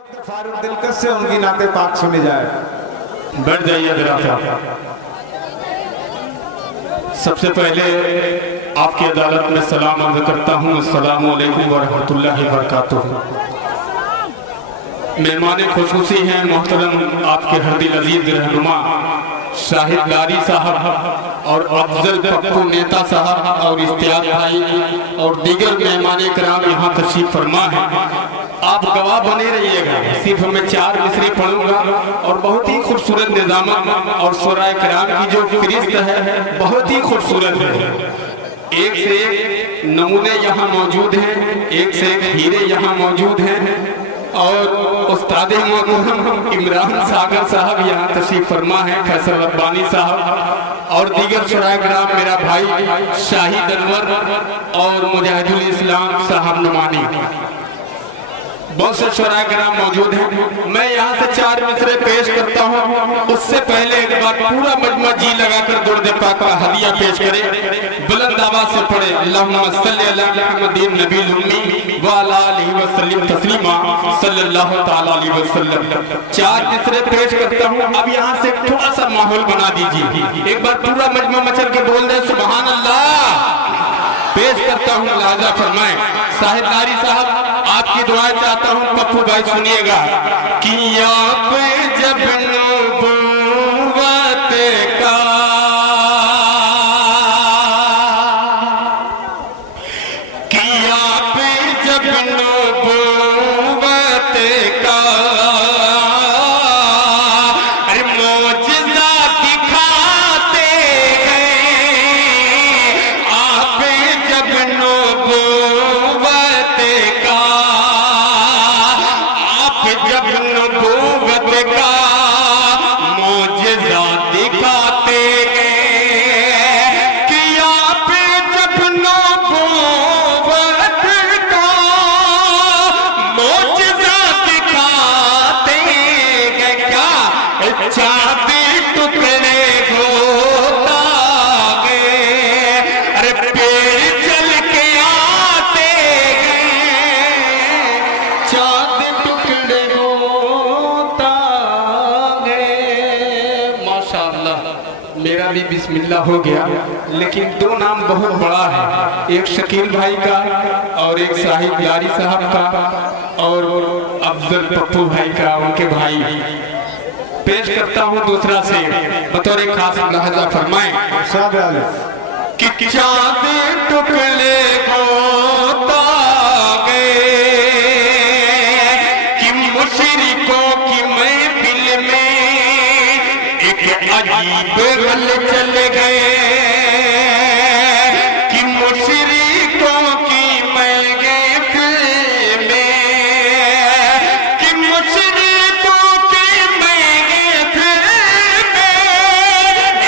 फारूक दिलकश से उनकी नाते पाक सुनी जाए। बैठ जाइए ज़रा। सबसे पहले आपकी अदालत में सलाम अर्ज़ करता हूँ, अस्सलामु अलैकुम व रहमतुल्लाहि व बरकातुहू। मेहमान खुसूसी हैं मोहतरम आपके हरदिल अजीज रहनुमा शाहिद लारी साहब और अफजल पप्पू नेता साहब और इश्तियाक भाई और दीगर मेहमान कराम यहाँ तशरीफ फरमा है। आप गवाह बने रहिएगा। सिर्फ मैं 4 मिसरे पढ़ूंगा और बहुत ही खूबसूरत निज़ामत और शुराए कराम की जो फहरिस्त है बहुत ही खूबसूरत है। एक से एक नमूने यहाँ मौजूद हैं, एक से एक हीरे यहाँ मौजूद हैं और उस्ताद मोहतरम इमरान सागर साहब यहाँ तशरीफ फरमा है, फैसल रब्बानी साहब और दीगर शुराए कराम, मेरा भाई शाहिद अनवर और मुजाहिदुल इस्लाम साहब नुमानी, बहुत से शुराए कराम मौजूद हैं। मैं यहाँ से 4 मिसरे पेश करता हूँ, उससे पहले एक बार पूरा मजमा जी लगाकर दुर्द पाक का हदिया पेश करे। बुलंद आवाज से पढ़े अल्लाहुम्मा सल्ली अला मुहम्मदिन नबील उम्मी व अला आलिहि व सल्लिम तस्लीमा सल्लल्लाहु तआला अलैहि वसल्लम। 4 मिसरे पेश करता हूँ। अब यहाँ से थोड़ा सा माहौल बना दीजिए, एक बार पूरा मजमा मचल के बोल दे सुभान अल्लाह। पेश करता हूँ, लिहाजा फरमाएं। साहिब लारी साहब आपकी दुआएं चाहता हूँ, पप्पू भाई सुनिएगा। कि आप जब नबूवत का बिस्मिल्लाह हो गया, लेकिन 2 नाम बहुत बड़ा है, एक शकील भाई का और एक साहिब लारी साहब का और अफजल पप्पू भाई का, उनके भाई। पेश करता हूँ दूसरा से बतौर खास लहजा फरमाएं कि चाँद टुकड़े होता गए कि मुशरिकों की महफिल में एक अजीब गल चल गए कि मुशरिकों की महफिल में कि मुशरिकों की महफिल में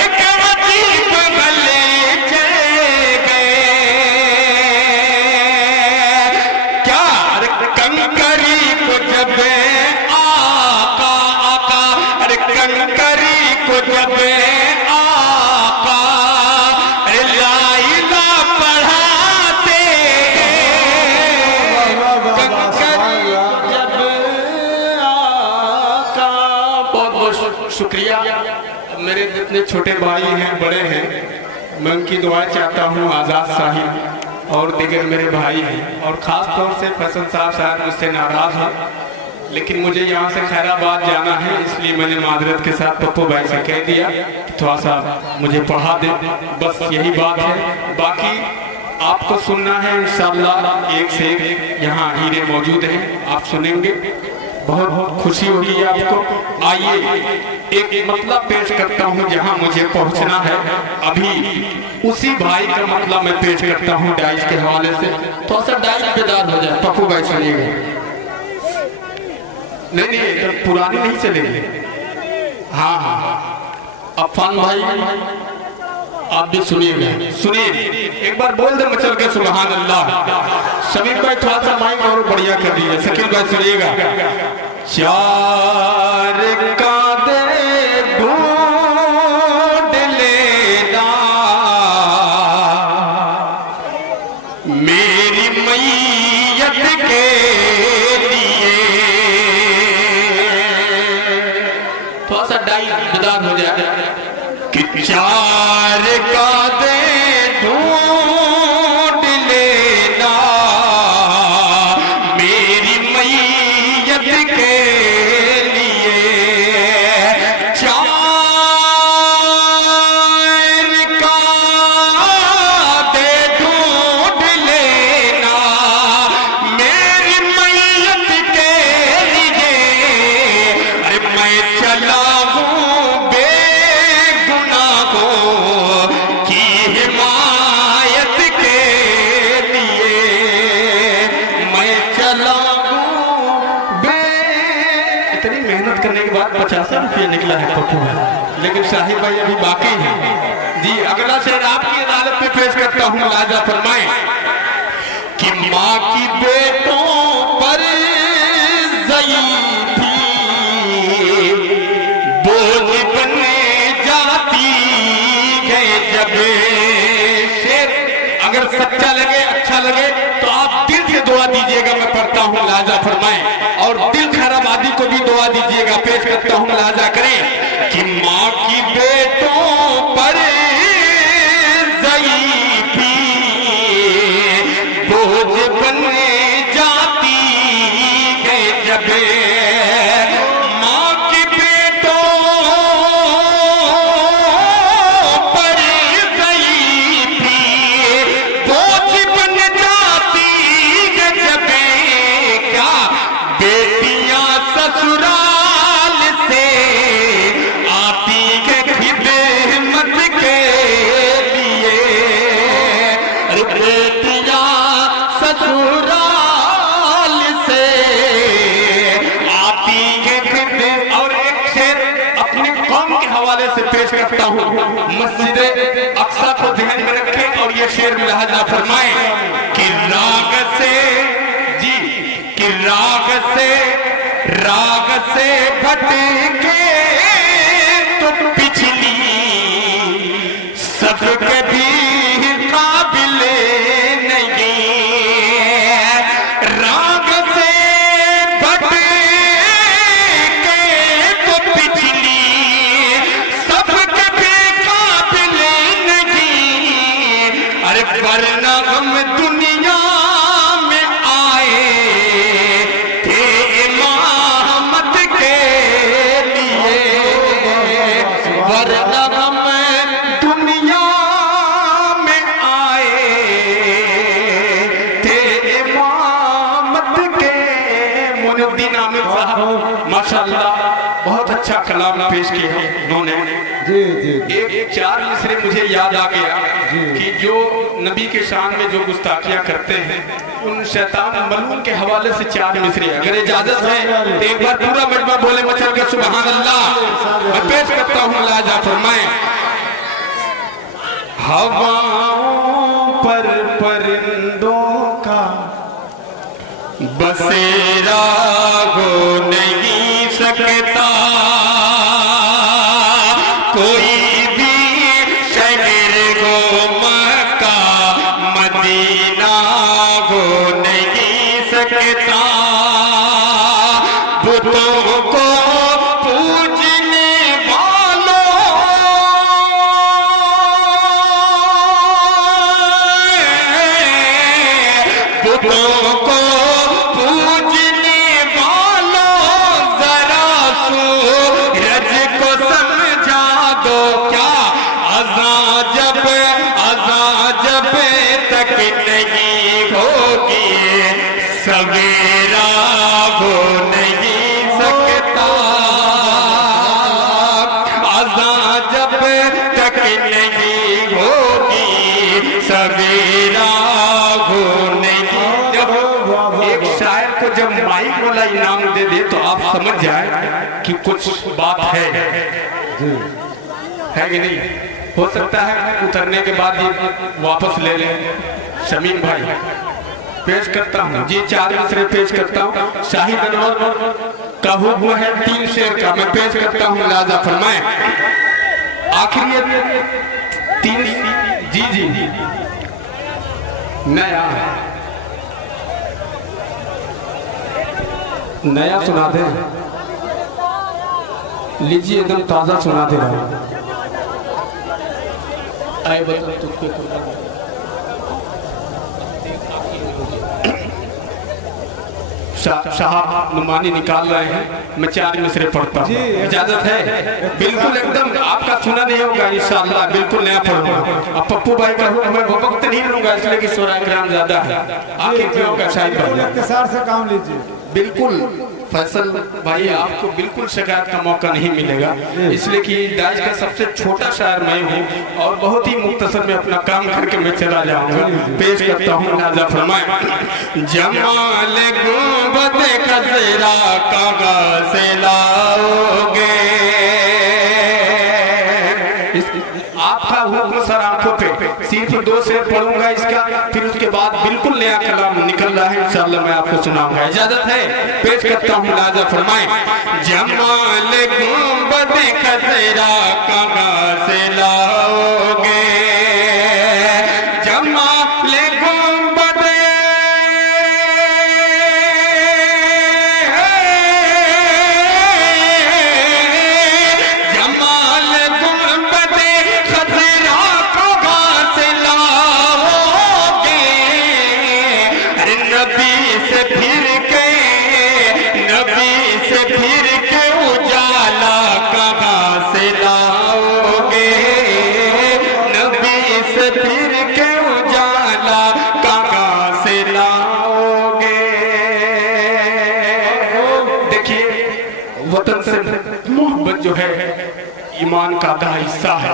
एक अजीब गल चल गए। क्या कंकरी को जब आका आका, अरे कंकरी को जब आका ला इलाहा पढ़ाते कंकरी जब आका। बहुत बहुत शुक्रिया। मेरे जितने छोटे भाई हैं बड़े हैं, मैं उनकी दुआ चाहता हूँ। आज़ाद साहिब और दीगर मेरे भाई हैं और ख़ास तौर से फैसल साहब शायद मुझसे नाराज़ हैं, लेकिन मुझे यहाँ से खैराबाद जाना है, इसलिए मैंने मादरत के साथ पप्पू भाई से कह दिया कि थोड़ा सा मुझे पढ़ा दे, बस यही बात है। बाकी आपको सुनना है इंशाअल्लाह, एक से एक यहाँ हीरे मौजूद हैं, आप सुनेंगे, बहुत बहुत खुशी होगी आपको। आइए एक मतलब पेश करता हूँ जहाँ मुझे पहुँचना है, अभी उसी भाई का मतलब मैं पेश करता हूँ डाइस के हवाले से। थोड़ा सा डाइस बेदार हो जाए, पप्पू भाई सुनिएगा। नहीं नहीं पुरानी नहीं चलेगी। हाँ हाँ अफान भाई आप भी सुनिएगा, सुनिए एक बार बोल दे मचल के सुभान अल्लाह। शमीर भाई थोड़ा सा माइक और बढ़िया कर दीजिए। शकील भाई सुनिएगा। 4 कांधे ढूंढ लेना मेरी मैयत के लिए मजेदार हो जाए कि चार कादे ढूंढ लेना मेरी मैयत के लिए, चार कादे ढूंढ लेना मेरी मैयत के लिए। अरे मैं चला करने के बाद 50 रुपये निकला है पप्पू भाई, लेकिन शाहिद भाई अभी बाकी है जी। अगला शेर आपकी अदालत में पेश करता हूँ, लाजा फरमाएं कि माँ की बेटों पर ज़ई थी बोझ बनने जाती है जब। शेर अगर सच्चा लगे, अच्छा लगे तो आप दिल से दुआ दीजिएगा। मैं पढ़ता हूँ, लाजा फरमाएं, और दिल खैराबादी को भी दुआ दीजिएगा। पेश करता हूँ, लाजा करें कि माँ की बेटों पर ज़ई थी बोझ बनने जाती है जब। माँ की बेटों पर ज़ई थी बोझ बन जाती है जब। क्या बेटियां ससुराल से आती है खिदमत के लिए। अरे बेटियां ससुराल से आती है खिदमत। और एक शेर अपने कौम के हवाले से पेश करता हूँ, मस्जिद अक्सा को ध्यान में रखें और ये शेर लिहाजा फरमाएं कि राग से जी, कि राग से भटके तो पिछली सब कभी काबिल नहीं। राग से भटके तो पिछली सब कभी काबिल नहीं। अरे वरना हम दुनिया में आए वरना हम दुनिया में आए थे इमामत के। मुनुद्दीन आमिर साहब माशाअल्लाह बहुत अच्छा कलाम पेश किया उन्होंने जी। एक 4 मिसरे मुझे याद आ गया कि जो नबी के शान में जो गुस्ताखियां करते हैं उन शैतान मलून के हवाले से 4 मिसरे, अगर इजाजत है तो एक बार पूरा मजमा बोले मचल के सुभान अल्लाह। मैं पेश करता हूँ, लाजा फरमाएं। हवाओं पर परिंदों का बसेरा हो नहीं सकता, कोई भी शहर हो मक्का मदीना हो नहीं सकता। बुतों को पूजने वालों बुतों को पूजने वालों जरा सूरज को समझा दो। क्या अज़ां जब तक नहीं होगी सवेरा हो नहीं सकता। अज़ां जब तक नहीं होगी सवेरा हो नहीं। जब एक शायर को जब माइक वाला इनाम दे दे तो आप समझ जाए कि कुछ बात है कि नहीं। हो सकता है उतरने के बाद ये वापस ले लें। शमीम भाई पेश करता हूँ जी, 4 मिसरे पेश करता हूँ। शाहिद अनवर का हुक्म है 3 शेर का, मैं पेश करता हूँ, लाजा फरमाएं। आखिर ये 3 जी नया सुना दे। लीजिए एकदम ताज़ा सुना दे रहा हूँ। आए बता तुझको साहब नुमानी निकाल रहे हैं, मैं 4 मिसरे पढ़ता हूँ, इजाजत है? बिल्कुल एकदम आपका सुना नहीं होगा इंशाअल्लाह, बिल्कुल नया पढ़ूंगा। अब पप्पू भाई का मैं वक्त नहीं लूंगा इसलिए कि शोरा ग्राम ज्यादा है, आगे क्यों का शायद इख्तिसार से काम लीजिए। बिल्कुल फैसल भाई आपको बिल्कुल शिकायत का मौका नहीं मिलेगा, इसलिए कि दाज का सबसे छोटा शायर मैं हूँ और बहुत ही मुख्तसर में अपना काम करके मैं चला जाऊंगा। पेश करता हूँ नाज़ा फरमाए। जमाल गुंबद खज़रा कागा से लाओगे, आपका हुक्म सर आंखों पे, सिर्फ 2 शेर पढ़ूंगा इसका, फिर उसके बाद बिल्कुल नया कलाम निकल रहा है इंशाअल्लाह मैं आपको सुनाऊंगा, इजाजत है? पेश करता हूँ नाज़ा फरमाए। जमाल गुंबद खज़रा कहाँ से लाओगे, जमाल गुंबद मोहब्बत जो है ईमान का आधा हिस्सा है।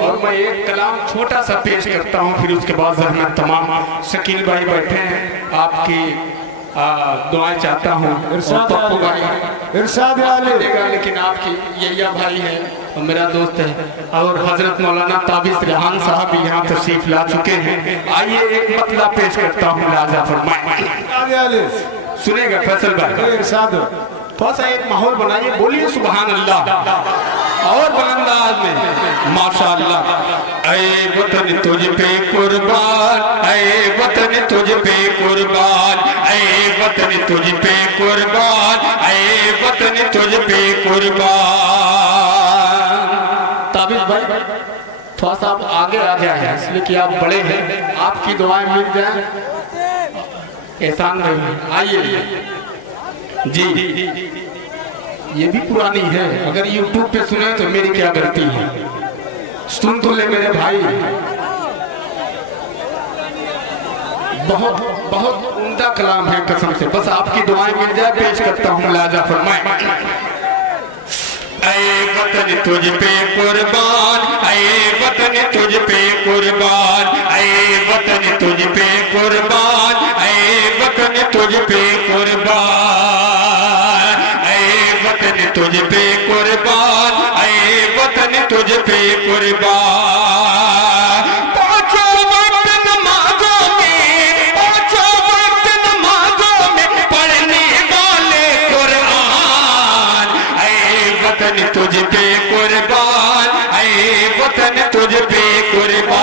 और मैं एक कलाम छोटा सा पेश करता हूँ, फिर उसके बाद मैं तमाम शकील भाई बैठे हैं, आपकी दुआएं चाहता हूँ। पप्पू भाई इरशाद देगा, लेकिन आपकी यैया भाई है और मेरा दोस्त है, और हजरत मौलाना ताबिस रेहान साहब भी यहाँ तशरीफ ला चुके हैं। आइए एक मतला पेश करता हूँ, नाज़ा फरमाए। सुनेगा फैसल भाई? थोड़ा सा एक माहौल बनाइए, बोलिए सुभान अल्लाह और बुलंदाज में माशाअल्लाह। ऐ वतन तुझ पे कुर्बान, ऐ वतन तुझ पे कुर्बान, ऐ वतन तुझ पे कुर्बान, ऐ वतन तुझ पे कुर्बान। ताबिस भाई थोड़ा सा आप आगे आ जाए, इसलिए कि आप बड़े हैं, आपकी दुआएं मिल जाए, एहसान रहे। आइए जी, ये भी पुरानी है, अगर YouTube पे सुने तो मेरी क्या गलती है, सुन तो ले मेरे भाई। बहुत बहुत उम्दा कलाम है कसम से, बस आपकी दुआएं मिल जाए। पेश करता हूँ नाज़ा फरमाए। ऐ वतन तुझ पे कुर्बान, ऐ वतन तुझ पे कुर्बान, ऐ वतन तुझ पे कुर्बान, ऐ वतन तुझ पे कुर्बान, ऐ वतन तुझ पे कुर्बान, ऐ वतन तुझ पे कुर्बान। पाँचों वक्त नमाज़ों में, पाँचों वक्त नमाज़ों में पढ़ने वाले कुरान, ऐ वतन तुझ पे कुर्बान, ऐ वतन तुझ पे कुर्बान।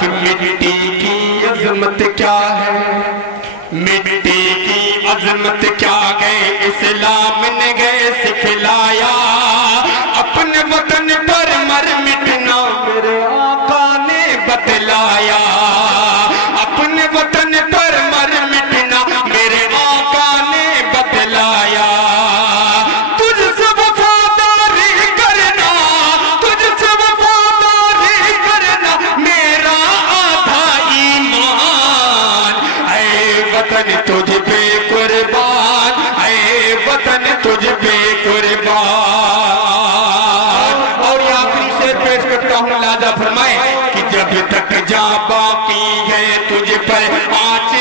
कि मिट्टी की अज़मत क्या है, मिट्टी की अज़मत क्या गए इस्लाम ने गए सिखलाया, अपने वतन पर मर मिटना मेरे आका ने बतलाया, अपने वतन पर मर मिटना मेरे आका ने बतलाया। तुझसे वफादारी करना, तुझसे वफादारी करना मेरा आधा ईमान, ऐ वतन तुझ पे कुर्बान, ऐ वतन तुझ पे कुर्बान। और आखिरी शेर पेश करता हूँ, नाज़ा फरमाए। कि जब तक जा बाकी है तुझ पर आँच